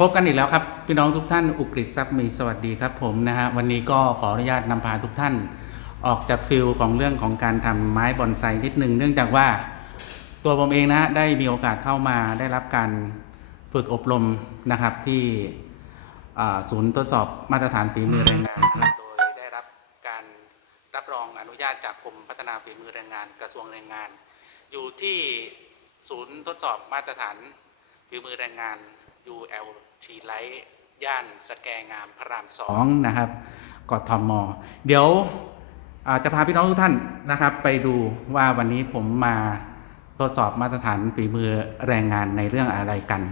พบกันอีกแล้วครับ พี่น้องทุกท่านอุกฤษทรัพย์มีสวัสดีครับผมนะฮะวันนี้ก็ขออนุญาตนำพาทุกท่าน ออกจากฟิลของเรื่องของการทำไม้บอนไซนิดนึงเนื่องจากว่าตัวผมเองนะได้มีโอกาสเข้ามาได้รับการฝึกอบรมนะครับที่ศูนย์ทดสอบมาตรฐานฝีมือแรงงานนะครับโดยได้รับการรับรองอนุญาตจากกรมพัฒนาฝีมือแรงงานกระทรวงแรงงาน อยู่ที่ศูนย์ทดสอบมาตรฐานฝีมือแรงงาน u l ULT ไลท์ย่านสแกงามพระรามสองนะครับกทมเดี๋ยวจะพาพี่น้องทุกท่านนะครับ ไปดูว่าวันนี้ผมมาทดสอบมาตรฐานฝีมือแรงงานในเรื่องอะไรกัน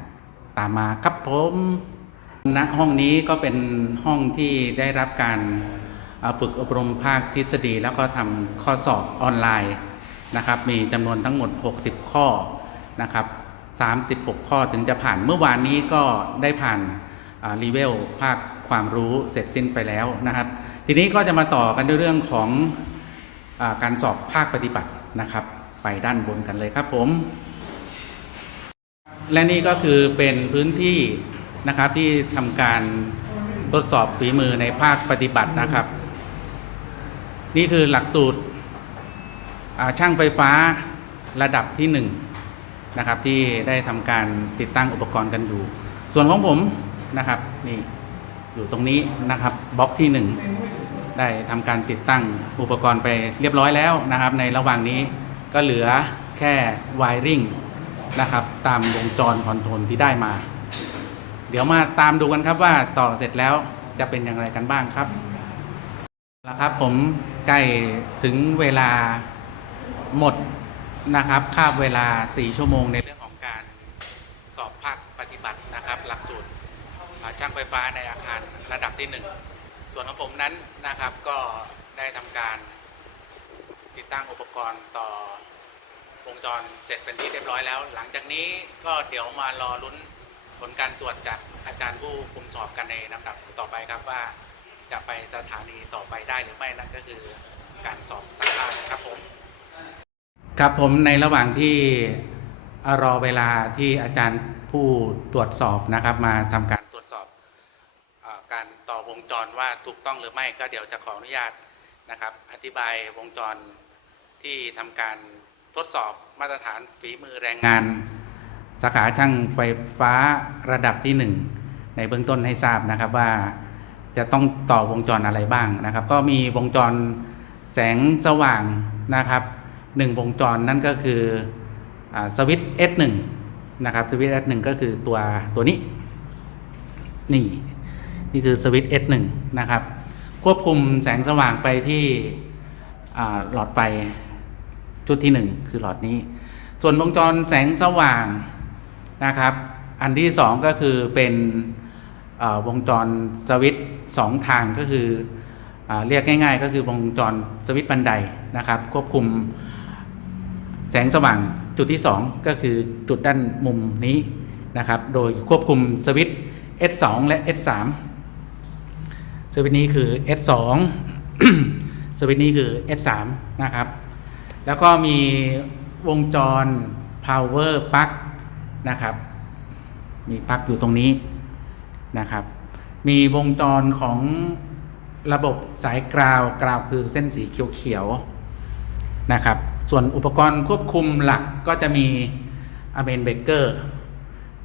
ตามมาครับผมณห้องนี้ก็เป็นห้องที่ได้รับการฝึกอบรมภาคทฤษฎี แล้วก็ทำข้อสอบออนไลน์นะครับ มีจำนวนทั้งหมด 60 ข้อนะครับ 36 ข้อถึงจะผ่านเมื่อวานนี้ก็ได้ผ่านรีเวลภาคความรู้เสร็จสิ้นไปแล้วนะครับ ทีนี้ก็จะมาต่อกันด้วยเรื่องของอการสอบภาคปฏิบัตินะครับ ไปด้านบนกันเลยครับผม และนี่ก็คือเป็นพื้นที่นะครับที่ทำการทดสอบฝีมือในภาคปฏิบัตินะครับ นี่คือหลักสูตรช่างไฟฟ้าระดับที่ห นะครับที่ได้ทำการติดตั้งอุปกรณ์กันอยู่ ส่วนของผมนะครับนี่อยู่ตรงนี้นะครับบล็อกที่ 1 ได้ทำการติดตั้งอุปกรณ์ไปเรียบร้อยแล้วนะครับ ในระหว่างนี้ก็เหลือแค่วายริงนะครับตามวงจรคอนโทรลที่ได้มา เดี๋ยวมาตามดูกันครับว่าต่อเสร็จแล้วจะเป็นอย่างไรกันบ้างครับแล้วครับผมใกล้ถึงเวลาหมด นะครับคาบเวลา 4 ชั่วโมงในเรื่องของการสอบภาคปฏิบัตินะครับ หลักสูตรอ่าช่างไฟฟ้าในอาคารระดับที่ 1 ส่วนของผมนั้นนะครับก็ได้ทำการติดตั้งอุปกรณ์ต่อวงจรเสร็จเป็นที่เรียบร้อยแล้ว หลังจากนี้ก็เดี๋ยวมารอลุ้นผลการตรวจจากอาจารย์ผู้คุมสอบกันในลำดับต่อไปครับว่าจะไปสถานีต่อไปได้หรือไม่นั่นก็คือการสอบสัมภาษณ์ครับผม ครับผมในระหว่างที่รอเวลาที่อาจารย์ผู้ตรวจสอบนะครับมาทำการตรวจสอบอการต่อวงจรว่าถูกต้องหรือไม่ก็เดี๋ยวจะขออนุญาตนะครับ อธิบายวงจรที่ทำการทดสอบมาตรฐานฝีมือแรงงาน สาขาช่างไฟฟ้าระดับที่หนึ่งในเบื้องต้นให้ทราบนะครับว่าจะต้องต่อวงจรอะไรบ้างนะครับ ก็มีวงจรแสงสว่างนะครับ หนึ่งวงจรนั่นก็คืออสวิตช์ S1 นะครับสวิตช์ S1 ก็คือตัวตัวนี้ นี่นี่คือสวิตช์ S1 นะครับ ควบคุมแสงสว่างไปที่หลอดไฟชุดที่ 1 คือหลอดนี้ ส่วนวงจรแสงสว่างนะครับ อันที่ 2 ก็คือเป็นวงจรสวิตช์สองทางก็คืออเรียกง่าย ๆ ก็คือวงจรสวิตช์บันไดนะครับ ควบคุม แสงสว่างจุดที่ 2 ก็คือจุดด้านมุมนี้นะครับ โดยควบคุมสวิตช์ S2 และ S3 สวิตช์นี้คือ S2 สวิตช์นี้คือ S3 นะครับ แล้วก็มีวงจร power plug นะครับ มีปลั๊กอยู่ตรงนี้นะครับ มีวงจรของระบบสายกราว กราวคือเส้นสีเขียวๆนะครับ ส่วนอุปกรณ์ควบคุมหลักก็จะมีอเมนเบเกอร์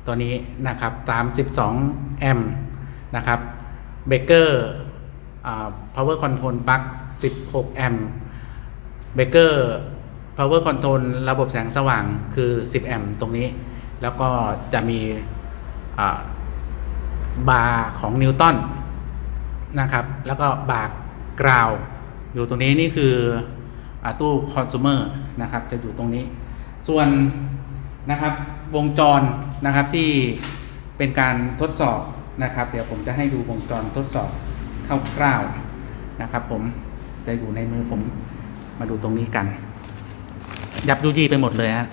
ตัวนี้นะครับตาม12แอมป์นะครับเบเกอร์ power control plug 16แอมป์เบเกอร์ power control ระบบแสงสว่างคือ 10แอมป์ตรงนี้ แล้วก็จะมีบาร์ของนิวตันนะครับ แล้วก็บาร์กราว อยู่ตรงนี้นี่คือ ตู้คอน sumer นะครับจะอยู่ตรงนี้ ส่วนนะครับวงจรนะครับที่เป็นการทดสอบนะครับ เดี๋ยวผมจะให้ดูวงจรทดสอบคร่าวๆนะครับ ผมจะอยู่ในมือผมมาดูตรงนี้กัน ยับยุยี่ไปหมดเลยฮะ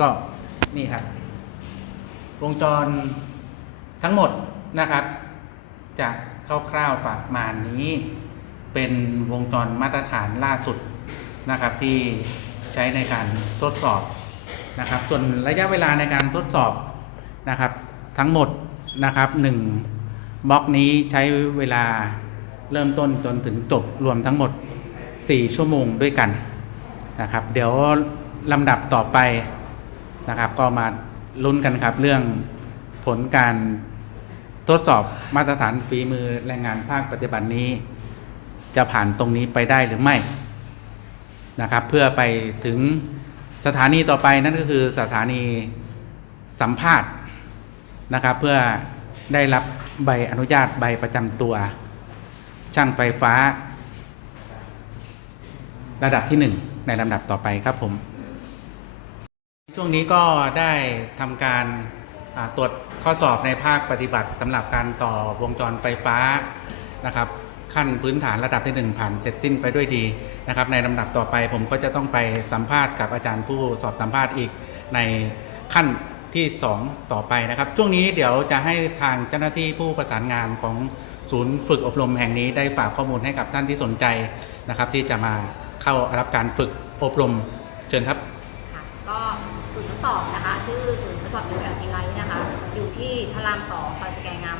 ก็นี่ครับวงจรทั้งหมดนะครับ จาก คร่าวๆประมาณนี้ เป็นวงจรมาตรฐานล่าสุดนะครับที่ใช้ในการทดสอบนะครับ ส่วนระยะเวลาในการทดสอบนะครับ ทั้งหมดนะครับหนึ่งบล็อกนี้ใช้เวลาเริ่มต้นจนถึงจบรวมทั้งหมด 4 ชั่วโมงด้วยกันนะครับ เดี๋ยวลำดับต่อไปนะครับ ก็มาลุ้นกันครับเรื่องผลการ ทดสอบมาตรฐานฝีมือแรงงานภาคปฏิบัตินี้ จะผ่านตรงนี้ไปได้หรือไม่นะครับ เพื่อไปถึงสถานีต่อไปนั่นก็คือสถานีสัมภาษณ์นะครับ เพื่อได้รับใบอนุญาตใบประจำตัว ช่างไฟฟ้า ระดับที่ 1 ในลำดับต่อไปครับผม ช่วงนี้ก็ได้ทำการ ตรวจข้อสอบในภาคปฏิบัติสำหรับการต่อวงจรไฟฟ้านะครับ ขั้นพื้นฐานระดับที่ 1 ผ่านเสร็จสิ้นไปด้วยดีนะครับ ในลำดับต่อไปผมก็จะต้องไปสัมภาษณ์กับอาจารย์ผู้สอบสัมภาษณ์อีกในขั้นที่ 2 ต่อไปนะครับ ช่วงนี้เดี๋ยวจะให้ทางเจ้าหน้าที่ผู้ประสานงานของศูนย์ฝึกอบรมแห่งนี้ได้ฝากข้อมูลให้กับท่านที่สนใจนะครับ ที่จะมาเข้ารับการฝึกอบรมเชิญครับก็ศูนย์ทดสอบนะคะ ชื่อศูนย์ทดสอบ ULT Light นะคะอยู่ ที่พระรามสองซอยสแกงาม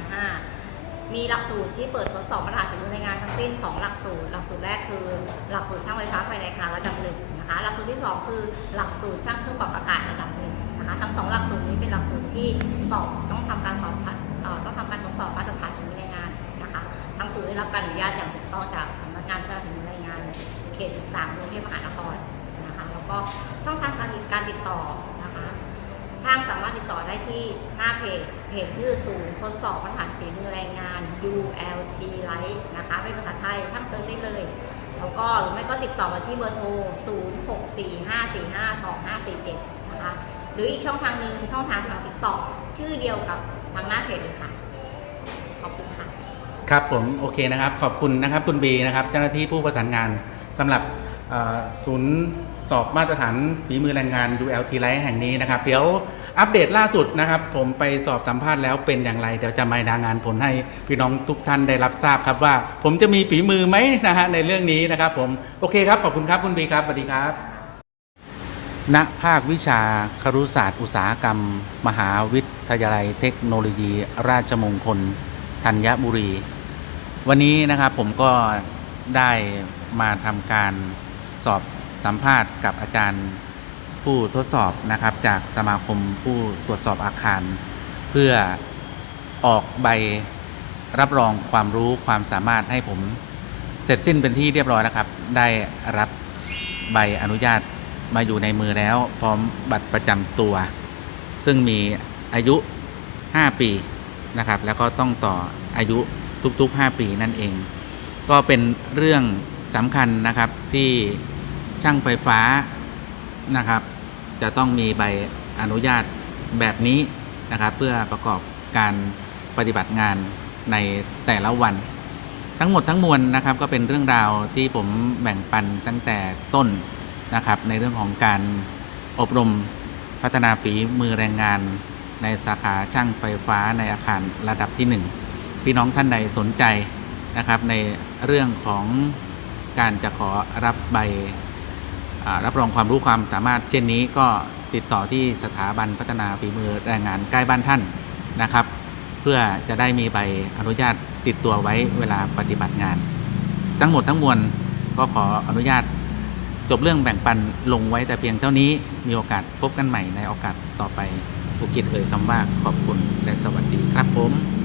5มีหลักสูตรที่เปิดทดสอบมาตรฐานฝีมือในงานทั้งสิ้น 2 หลักสูตร หลักสูตรแรกคือหลักสูตรช่างไฟฟ้าภายในอาคารระดับหนึ่งนะคะ หลักสูตรที่ 2 คือหลักสูตรช่างเครื่องปรับอากาศระดับหนึ่งนะคะทั้งสองหลักสูตรนี้เป็นหลักสูตรที่สอบต้องทำการสอบต้องทำการทดสอบมาตรฐานฝีมือในงานนะคะทั้งสูตรได้รับการอนุญาตอย่างถูกต้องจากสำนักงานพัฒนาฝีมือในงานเขต 13กรุงเทพมหานครนะคะแล้วก็ช่องทางการติดต่อ ช่างสามารถติดต่อได้ที่หน้าเพจ เพจชื่อศูนย์ทดสอบมาตรฐานฝีมือแรงงาน ULT Light นะคะ เป็นภาษาไทยช่างเซิร์ชได้เลย แล้วก็หรือไม่ก็ติดต่อมาที่เบอร์โทร 0645452547 นะคะ หรืออีกช่องทางหนึ่งช่องทางทางติดต่อชื่อเดียวกับทางหน้าเพจเลยค่ะ ขอบคุณค่ะ ครับผมโอเคนะครับ ขอบคุณนะครับคุณบีนะครับ เจ้าหน้าที่ผู้ประสานงานสำหรับ ศูนย์สอบมาตรฐานฝีมือแรงงาน ULT Light แห่งนี้นะครับ เดี๋ยวอัปเดตล่าสุดนะครับ ผมไปสอบสัมภาษณ์แล้วเป็นอย่างไร เดี๋ยวจะมารายงานผลให้พี่น้องทุกท่านได้รับทราบครับว่า ผมจะมีฝีมือไหมนะฮะในเรื่องนี้นะครับผมโอเคครับขอบคุณครับคุณบีครับสวัสดีครับณภาควิชาครุศาสตร์อุตสาหกรรม มหาวิทยาลัยเทคโนโลยี ราชมงคลธัญบุรี วันนี้นะครับผมก็ได้มาทำการ สอบสัมภาษณ์กับอาจารย์ผู้ทดสอบนะครับ จากสมาคมผู้ตรวจสอบอาคาร เพื่อออกใบรับรองความรู้ความสามารถให้ผมเสร็จสิ้นเป็นที่เรียบร้อยแล้วครับ ได้รับใบอนุญาตมาอยู่ในมือแล้ว พร้อมบัตรประจำตัว ซึ่งมีอายุ 5 ปีนะครับ แล้วก็ต้องต่ออายุทุกๆ 5 ปีนั่นเอง ก็เป็นเรื่องสำคัญนะครับที่ ช่างไฟฟ้านะครับ จะต้องมีใบอนุญาตแบบนี้นะครับ เพื่อประกอบการปฏิบัติงานในแต่ละวัน ทั้งหมดทั้งมวลนะครับ ก็เป็นเรื่องราวที่ผมแบ่งปันตั้งแต่ต้นนะครับ ในเรื่องของการอบรมพัฒนาฝีมือแรงงานในสาขาช่างไฟฟ้าในอาคารระดับที่ 1 พี่น้องท่านใดสนใจนะครับในเรื่องของการจะขอรับใบ รับรองความรู้ความสามารถเช่นนี้ก็ติดต่อที่สถาบันพัฒนาฝีมือแรงงานใกล้บ้านท่านนะครับ เพื่อจะได้มีใบอนุญาตติดตัวไว้เวลาปฏิบัติงาน ทั้งหมดทั้งมวลก็ขออนุญาตจบเรื่องแบ่งปันลงไว้แต่เพียงเท่านี้มีโอกาสพบกันใหม่ในโอกาสต่อไปภูกิจเอ่ยคำว่าขอบคุณและสวัสดีครับผม